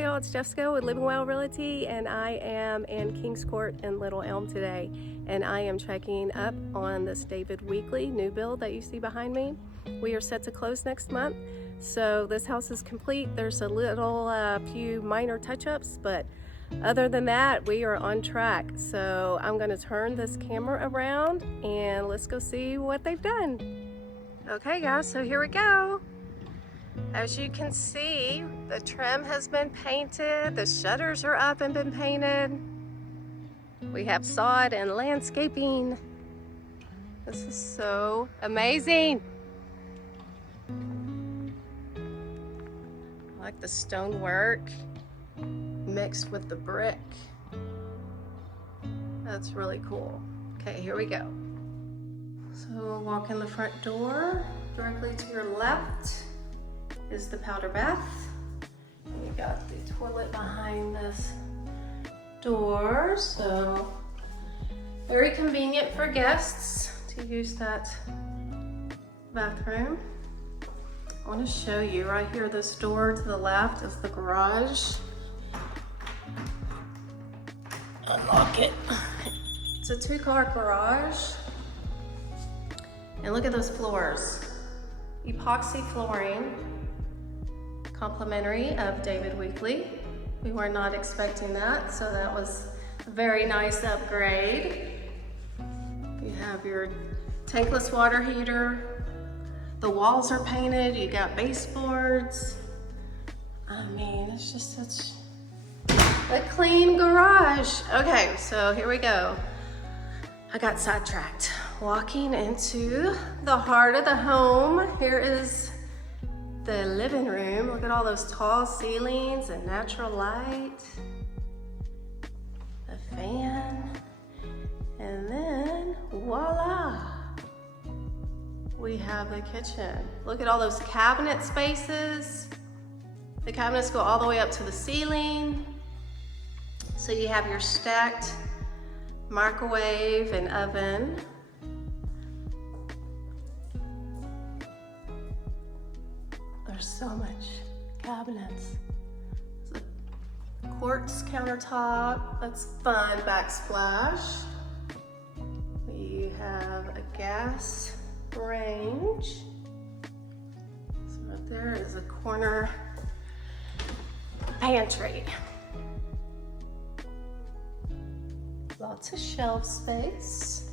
Hi y'all, it's Jessica with Living Well Realty, and I am in Kings Court in Little Elm today, and I am checking up on this David Weekley new build that you see behind me. We are set to close next month, so this house is complete. There's a little few minor touch-ups, but other than that, we are on track. So I'm going to turn this camera around and let's go see what they've done. Okay guys, so here we go. As you can see, the trim has been painted, the shutters are up and been painted. We have sod and landscaping. This is so amazing. I like the stonework mixed with the brick. That's really cool. Okay, here we go. So we'll walk in the front door. Directly to your left is the powder bath. And you got the toilet behind this door, so very convenient for guests to use that bathroom. I want to show you right here, this door to the left is the garage. Unlock it. It's a 2-car garage. And look at those floors. Epoxy flooring, complimentary of David Weekley. We were not expecting that, so that was a very nice upgrade. You have your tankless water heater. The walls are painted, you got baseboards. I mean, it's just such a clean garage. Okay, so here we go. I got sidetracked. Walking into the heart of the home. Here is the living room. Look at all those tall ceilings and natural light. The fan. And then, voila. We have the kitchen. Look at all those cabinet spaces. The cabinets go all the way up to the ceiling. So you have your stacked microwave and oven. There's so much cabinets. It's a quartz countertop. That's fun, backsplash. We have a gas range. So right there is a corner pantry. Lots of shelf space.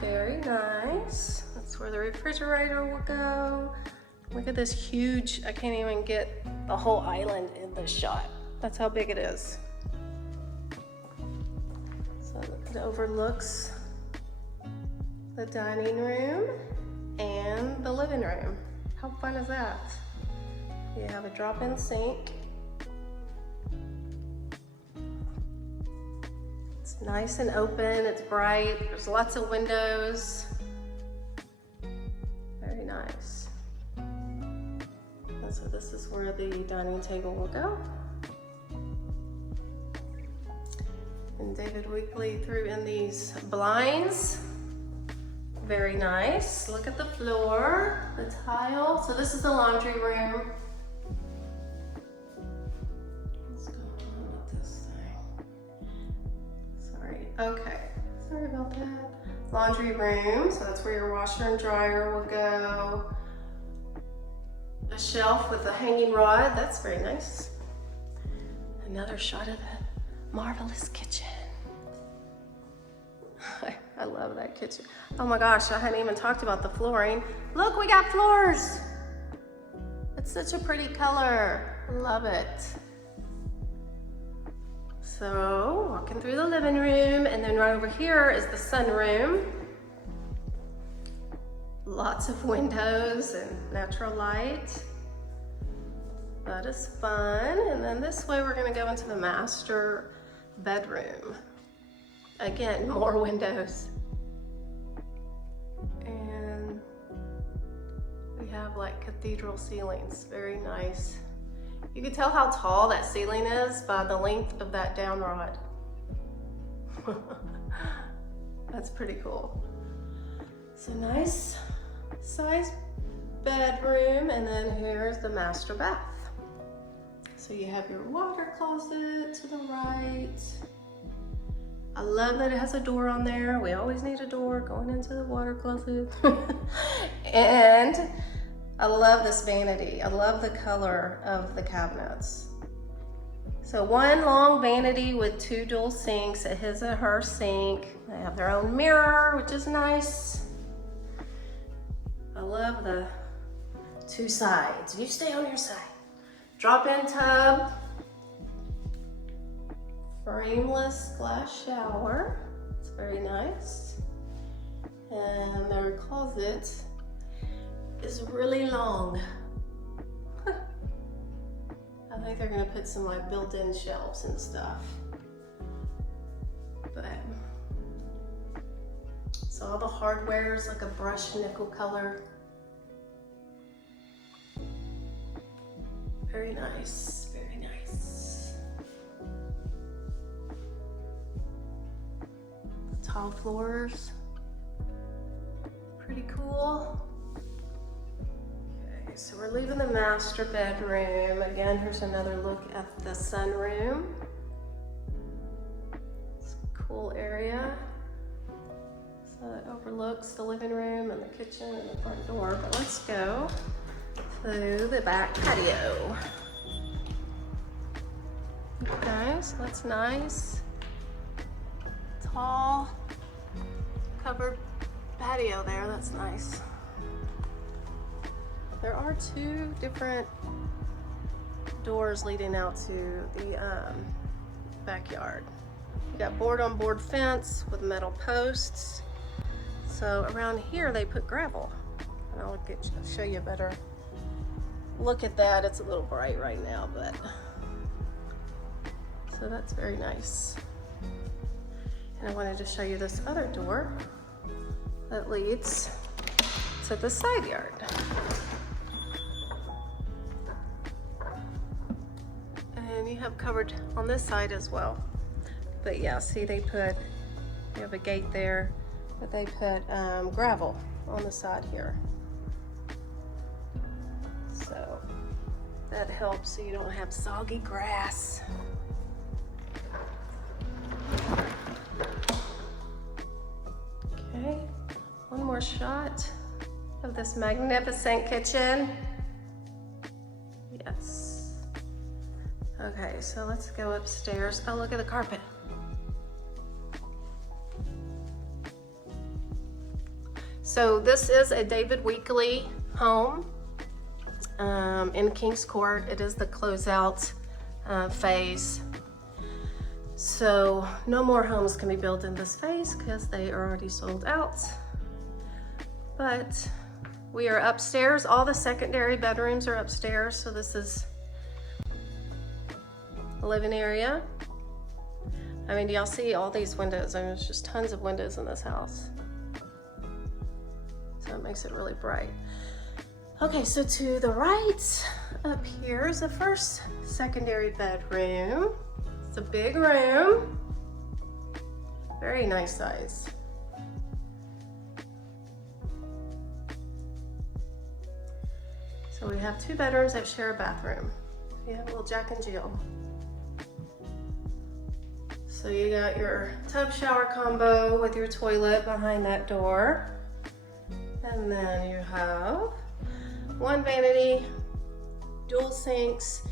Very nice. That's where the refrigerator will go. Look at this huge, I can't even get the whole island in the shot. That's how big it is. So it overlooks the dining room and the living room. How fun is that? You have a drop-in sink. It's nice and open, it's bright, there's lots of windows. Very nice. So this is where the dining table will go. And David Weekley threw in these blinds. Very nice. Look at the floor, the tile. So this is the laundry room. What's going on with this thing? Sorry. Okay. Sorry about that. Laundry room. So that's where your washer and dryer will go. A shelf with a hanging rod, that's very nice. Another shot of the marvelous kitchen. I love that kitchen. Oh my gosh, I hadn't even talked about the flooring. Look, we got floors. It's such a pretty color, love it. So, walking through the living room, and then right over here is the sunroom. Lots of windows and natural light. That is fun. And then this way we're gonna go into the master bedroom. Again, more windows. And we have like cathedral ceilings, very nice. You can tell how tall that ceiling is by the length of that down rod. That's pretty cool. So nice size bedroom, and then here's the master bath. So you have your water closet to the right. I love that it has a door on there. We always need a door going into the water closet. And I love this vanity. I love the color of the cabinets. So one long vanity with 2 dual sinks, a his and her sink. They have their own mirror, which is nice. I love the 2 sides. You stay on your side. Drop-in tub. Frameless glass shower. It's very nice. And their closet is really long. I think they're gonna put some like built-in shelves and stuff. But so all the hardware is like a brushed nickel color. Very nice, very nice. Tile floors, pretty cool. Okay, so we're leaving the master bedroom. Again, here's another look at the sunroom. It's a cool area. So it overlooks the living room and the kitchen and the front door. But let's go to the back patio. Okay, so that's nice. Tall, covered patio there, that's nice. There are 2 different doors leading out to the backyard. You got board-on-board fence with metal posts. So around here they put gravel. And I'll show you a better look at that. It's a little bright right now, but so that's very nice. And I wanted to show you this other door that leads to the side yard. And you have covered on this side as well. But yeah, see you have a gate there, but they put gravel on the side here. So that helps so you don't have soggy grass. Okay, one more shot of this magnificent kitchen. Yes. Okay, so let's go upstairs. Oh, look at the carpet. So this is a David Weekley home in Kings Court. It is the closeout phase. So no more homes can be built in this phase because they are already sold out. But we are upstairs. All the secondary bedrooms are upstairs. So this is a living area. I mean, do y'all see all these windows? I mean, there's just tons of windows in this house. So it makes it really bright. Okay, so to the right up here is the first secondary bedroom. It's a big room, very nice size. So we have 2 bedrooms that share a bathroom. You have a little Jack and Jill. So you got your tub shower combo with your toilet behind that door. And then you have 1 vanity, dual sinks.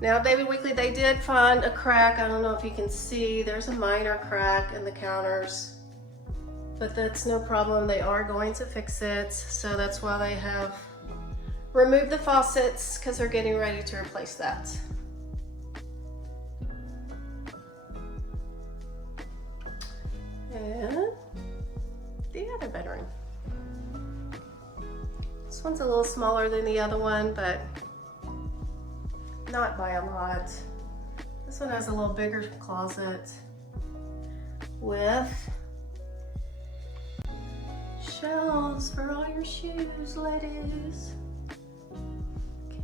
Now, David Weekley, they did find a crack. I don't know if you can see. There's a minor crack in the counters, but that's no problem. They are going to fix it. So that's why they have removed the faucets, because they're getting ready to replace that. And the other bedroom. This one's a little smaller than the other one, but not by a lot. This one has a little bigger closet with shelves for all your shoes, ladies.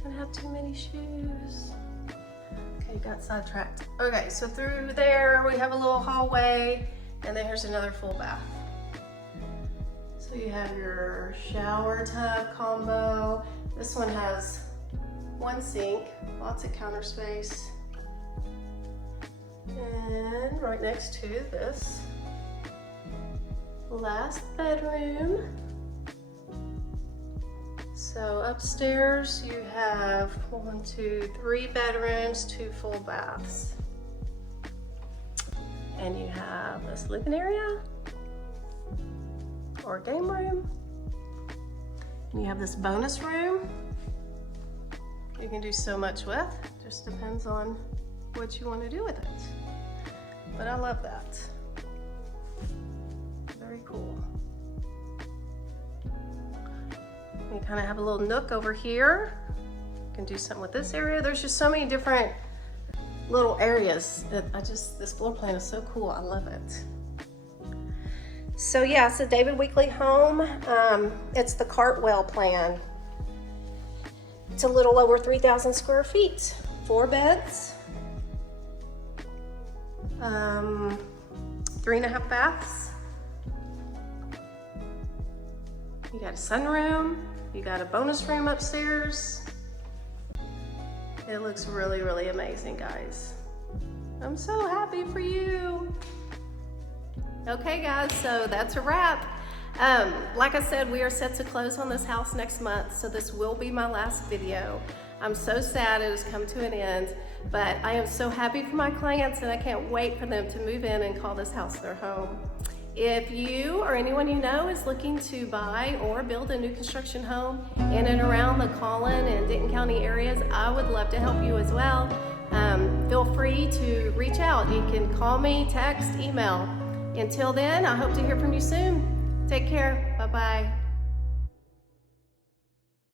Can't have too many shoes. Okay, got sidetracked. Okay, so through there we have a little hallway, and then here's another full bath. So you have your shower tub combo. This one has one sink, lots of counter space. And right next to this last bedroom. So upstairs you have 1, 2, 3 bedrooms, 2 full baths. And you have this living area or game room. And you have this bonus room you can do so much with. Just depends on what you want to do with it. But I love that. Very cool. You kind of have a little nook over here. You can do something with this area. There's just so many different little areas that this floor plan is so cool. I love it. So yeah, it's a David Weekley home. It's the Cartwell plan. It's a little over 3,000 square feet, 4 beds, 3.5 baths. You got a sunroom, you got a bonus room upstairs. It looks really, really amazing, guys. I'm so happy for you. Okay guys, so that's a wrap. Like I said, we are set to close on this house next month, so this will be my last video. I'm so sad it has come to an end, but I am so happy for my clients and I can't wait for them to move in and call this house their home. If you or anyone you know is looking to buy or build a new construction home in and around the Collin and Denton County areas, I would love to help you as well. Feel free to reach out. You can call me, text, email. Until then, I hope to hear from you soon. Take care. Bye-bye.